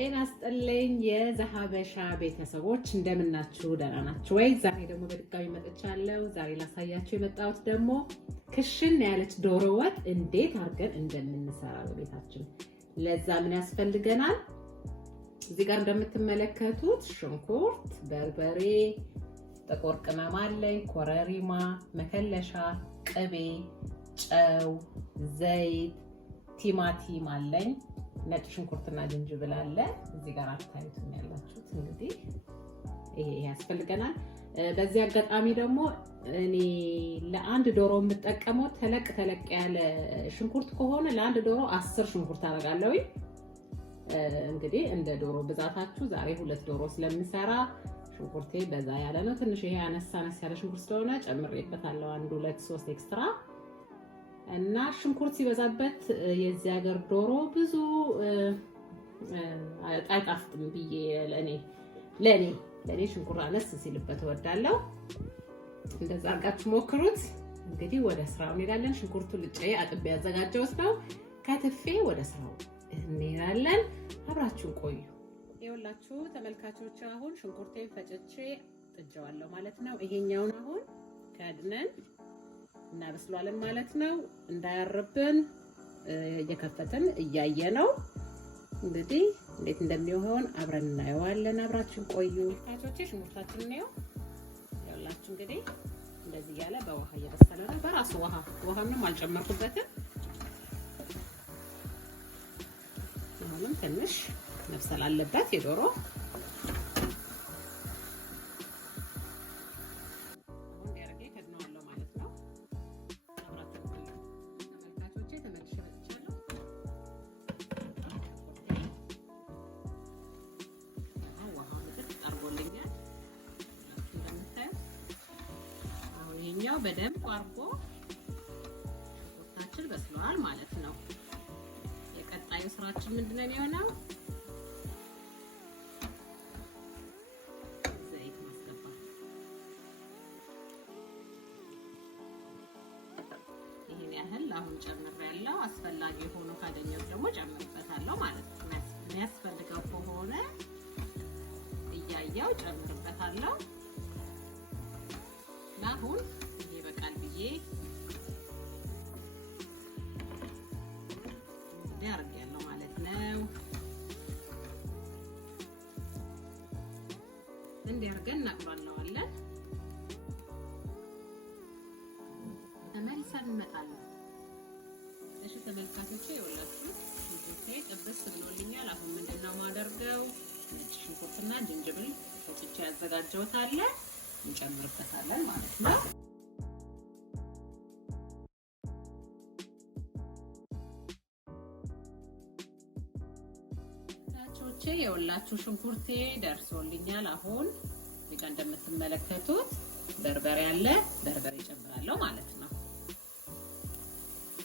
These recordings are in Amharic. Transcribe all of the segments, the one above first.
ጤና ይስጥልኝ የዘሃበሻ ቤተሰቦች እንደምናችሁ ደህና ናችሁ ወይ? ዛሬ ደግሞ በድጋሚ መጥቻለሁ። ዛሬ ላሳያችሁ የመጣሁት ደግሞ ክሽን ያለች ዶሮ ወጥ እንዴት አድርገን እንደምንሰራ በቤታችን። ለዛ ምን ያስፈልገናል? እዚህ ጋር እንደምትመለከቱት ሽንኩርት፣ በርበሬ፣ ጥቁር ቅመም አለኝ፣ ኮረሪማ፣ መከለሻ፣ ቅቤ፣ ጨው፣ ዘይት፣ ቲማቲም አለኝ፣ ነጭ ሽንኩርትና ዝንጅብል አለ። እዚህ ጋር አታዩትም ያላችሁት እንግዲህ ይሄ ያስፈልገናል። በዚህ አጋጣሚ ደግሞ እኔ ለአንድ ዶሮ የምጠቀመው ተለቅ ያለ ሽንኩርት ከሆነ ለአንድ ዶሮ 10 ሽንኩርት አደርጋለሁ። እንግዲህ እንደ ዶሮ ብዛታችሁ ዛሬ 2 ዶሮ ስለምሰራ ሽንኩርቴ በዛ ያለ ነው። ትንሽ ይሄ አነሳ ያለ ሽንኩርት ስለሆነ ጨምሬበታለሁ 1 2 3 ኤክስትራ። እና ሽንኩርት ሲበዛበት የዚህ ሀገር ዶሮ ብዙ አይጣፍጥም ብዬ ለኔ ሽንኩርት አነስ ሲልበት እወዳለሁ። እንደዛ አድርጋችሁ ሞክሩት። እንግዲህ ወደ ስራው እንሄዳለን። ሽንኩርቱን ልጬ አጥቤ ያዘጋጀሁት ነው። ከትፌ ወደ ስራው እንሄዳለን። አብራችሁን ቆዩ። ይኸውላችሁ ተመልካቾች አሁን ሽንኩርቴን ፈጭቼ ጥጄዋለሁ ማለት ነው። ይሄኛውን አሁን ከድነን እናበስሏለን ማለት ነው። እንዳያርብን እየከፈትን እያየ ነው። እንግዲህ እንዴት እንደሚሆን አብረን እናየዋለን። አብራችን ቆዩ ተመልካቾቼ። ሽንኩርታችንን ነው ያላችሁ እንግዲህ እንደዚህ ያለ በውሃ እየበሰለ ነው። በራሱ ውሃ ምንም አልጨመርኩበትም። አሁንም ትንሽ መብሰል አለበት የዶሮ ይሄኛው በደንብ አርጎ ሽንኩርታችን በስሏል ማለት ነው። የቀጣዩ ስራችን ምንድነው የሚሆነው? ዘይት ማስገባት። ይሄን ያህል አሁን ጨምሬያለሁ። አስፈላጊ ሆኖ ካገኘው ደግሞ ጨምርበታለሁ ማለት ነው። የሚያስፈልገው ከሆነ እያያው ጨምርበታለሁ። አሁን ይበቃል ብዬ ያርጋለሁ ማለት ነው። እንዲያርገን እናቅራለዋለን። ተመልሰን እንመጣለን። እሺ ተመልካቾቼ ይኸውላችሁ ሽንኩርቴ ጥብስ ብሎልኛል። አሁን ምንድነው ማደርገው? ነጭ ሽንኩርትና ዝንጅብል ፈጭቼ ያዘጋጀሁት አለ እንጨምርበታለን ማለት ነው። ታቾቼ የወላችሁ ሽንኩርቴ ደርሶልኛል። አሁን እዚህ ጋር እንደምትመለከቱት በርበሬ አለ። በርበሬ ጨምራለሁ ማለት ነው።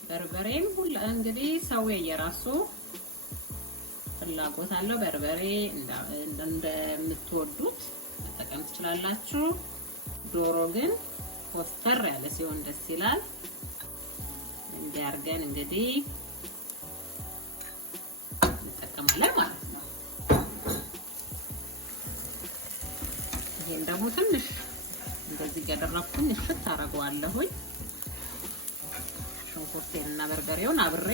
በርበሬም ሁሉ እንግዲህ ሰው የራሱ ፍላጎት አለው። በርበሬ እንደምትወዱት መጠቀም ትችላላችሁ። ዶሮ ግን ኮስተር ያለ ሲሆን ደስ ይላል። እንዲያርገን እንግዲህ እንጠቀማለን ማለት ነው። ይሄን ደግሞ ትንሽ እንደዚህ ያደረኩኝ እሽት አደርገዋለሁኝ። ሽንኩርቴንና በርበሬውን አብሬ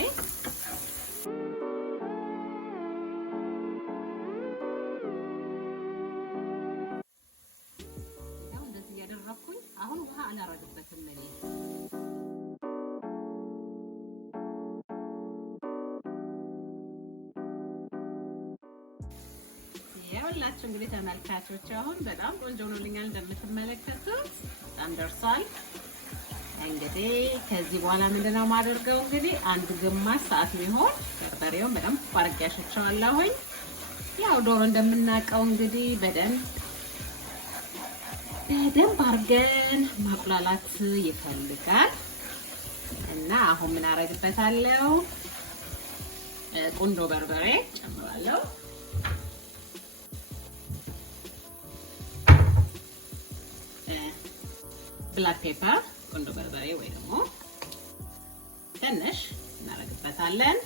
አሁን ውሃ አላረግበትም እኔ ያውላችሁ እንግዲህ ተመልካቾች አሁን በጣም ቆንጆ ሆኖልኛል። እንደምትመለከቱት በጣም ደርሷል። እንግዲህ ከዚህ በኋላ ምንድነው ማደርገው? እንግዲህ አንድ ግማሽ ሰዓት ሊሆን በርበሬውን በደንብ አድርጌ አሸቸዋለሁኝ። ያው ዶሮ እንደምናውቀው እንግዲህ በደንብ አድርገን ማቁላላት ይፈልጋል እና አሁን ምን አደርግበታለሁ? ቁንዶ በርበሬ ጨምራለሁ። ብላክ ፔፐር ቁንዶ በርበሬ ወይ ደግሞ ትንሽ እናደርግበታለን።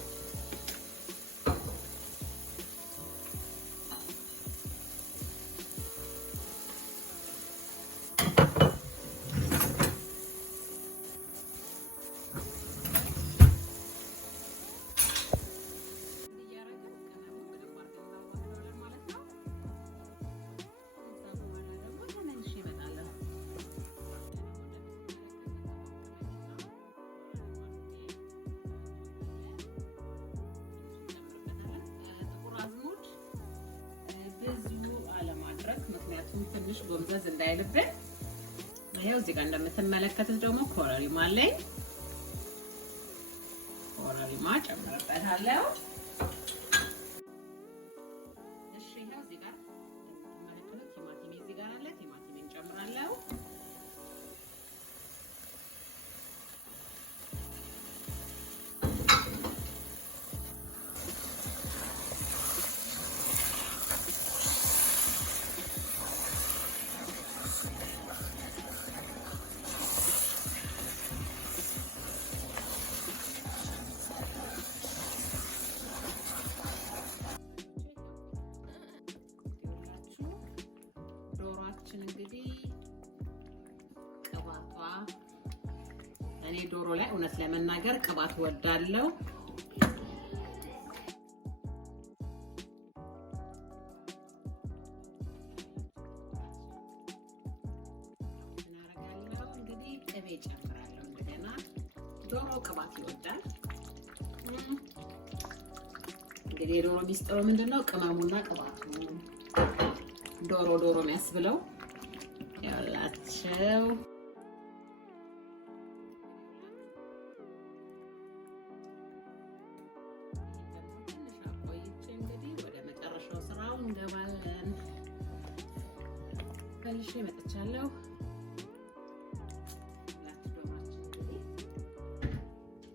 እሳቱን ትንሽ ጎምዘዝ እንዳይልብን ይሄው እዚህ ጋር እንደምትመለከቱት ደግሞ ኮረሪማ አለኝ። ኮረሪማ ጨምርበታለሁ። እሺ ይሄው እዚህ ጋር እንደምትመለከቱት ቲማቲም እዚህ ጋር አለ። ቲማቲምን ጨምራለሁ። እንግዲህ ቅባቷ እኔ ዶሮ ላይ እውነት ለመናገር ቅባት ወዳለው እናረጋለሁ። እንግዲህ ቅቤ ጨምራለሁ። እንደገና ዶሮ ቅባት ይወዳል። እንግዲህ ዶሮ ሚስጥሩ ምንድነው? ቅመሙና ቅባቱ ዶሮ የሚያስብለው ያላቸው ትንሽ አቆይቼ እንግዲህ ወደ መጨረሻው ስራው እንገባለን። መልሼ መጥቻለሁ።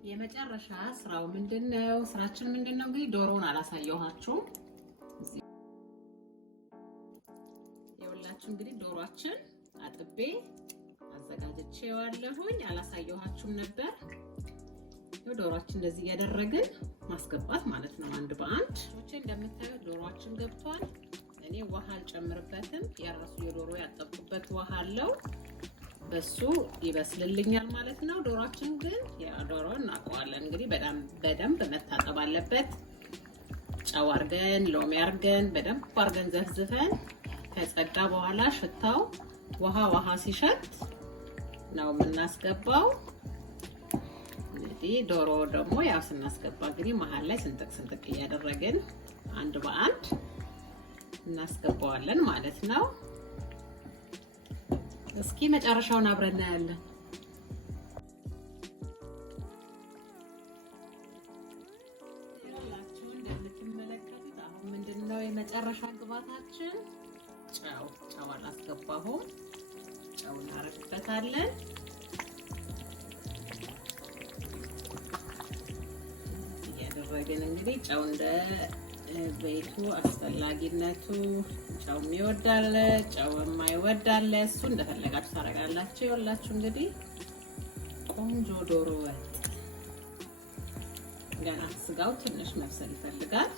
የመጨረሻ ስራው ምንድነው? ስራችን ምንድነው? እንግዲህ ዶሮውን አላሳየኋችሁም። እንግዲህ ዶሮአችን አጥቤ አዘጋጅቼዋለሁኝ። አላሳየኋችሁም ነበር። ዶሮአችን እንደዚህ እያደረግን ማስገባት ማለት ነው፣ አንድ በአንድ። እንደምታዩት ዶሮአችን ገብቷል። እኔ ውሃ አልጨምርበትም። የራሱ የዶሮ ያጠብኩበት ውሃ አለው፣ በሱ ይበስልልኛል ማለት ነው። ዶሮአችን ግን ዶሮ እናውቀዋለን እንግዲህ በደንብ መታጠብ አለበት። ጨው አድርገን ሎሚ አድርገን በደንብ አድርገን ዘፍዝፈን ከጸዳ በኋላ ሽታው ውሃ ሲሸት ነው የምናስገባው። እንግዲህ ዶሮ ደግሞ ያው ስናስገባ እንግዲህ መሀል ላይ ስንጥቅ እያደረግን አንድ በአንድ እናስገባዋለን ማለት ነው። እስኪ መጨረሻውን አብረን እናያለን። ይኸውላችሁ እንደምትመለከቱት አሁን ምንድነው የመጨረሻ ግብአታችን? ጨው አላስገባሁም። ጨው እናደርግበታለን። እያደረግን እንግዲህ ጨው እንደ ቤቱ አስፈላጊነቱ ጨው የሚወዳለ ጨው የማይወዳለ እሱ እንደፈለጋችሁ ታደርጋላችሁ። ይኸውላችሁ እንግዲህ ቆንጆ ዶሮ ወጥ ገና ስጋው ትንሽ መብሰል ይፈልጋል።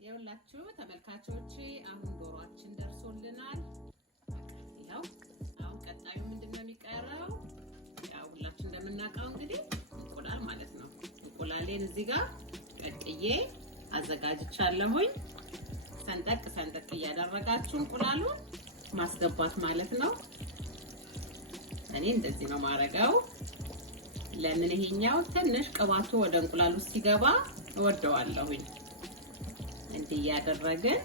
ይኸውላችሁ ተመልካቾቼ አሁን ዶሮአችን ደርሶልናል። ያው አሁን ቀጣዩ ምንድነው የሚቀረው? ያው ሁላችን እንደምናውቀው እንግዲህ እንቁላል ማለት ነው። እንቁላሌን እዚህ ጋር ቀቅዬ አዘጋጅቻለሁኝ። ሰንጠቅ እያደረጋችሁ እንቁላሉን ማስገባት ማለት ነው። እኔ እንደዚህ ነው ማረጋው። ለምን ይሄኛው ትንሽ ቅባቱ ወደ እንቁላሉ ሲገባ እወደዋለሁኝ። እንዲህ ያደረግን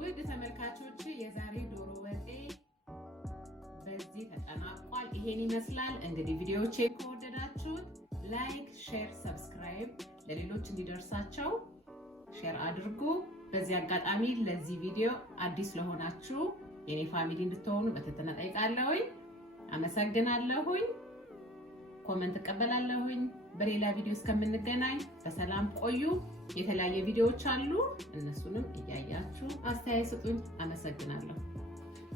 ውድ ተመልካቾች የዛሬ ዶሮ ወጤ በዚህ ተጠናቋል። ይሄን ይመስላል። እንግዲህ ቪዲዮዎቼ ከወደዳችሁት ላይክ፣ ሼር፣ ሰብስክራይብ ለሌሎች እንዲደርሳቸው ሼር አድርጉ። በዚህ አጋጣሚ ለዚህ ቪዲዮ አዲስ ለሆናችሁ የኔ ፋሚሊ እንድትሆኑ በትህትና ጠይቃለሁኝ። አመሰግናለሁኝ። ኮሜንት እቀበላለሁኝ። በሌላ ቪዲዮ እስከምንገናኝ በሰላም ቆዩ። የተለያየ ቪዲዮዎች አሉ፣ እነሱንም እያያችሁ አስተያየት ስጡኝ። አመሰግናለሁ።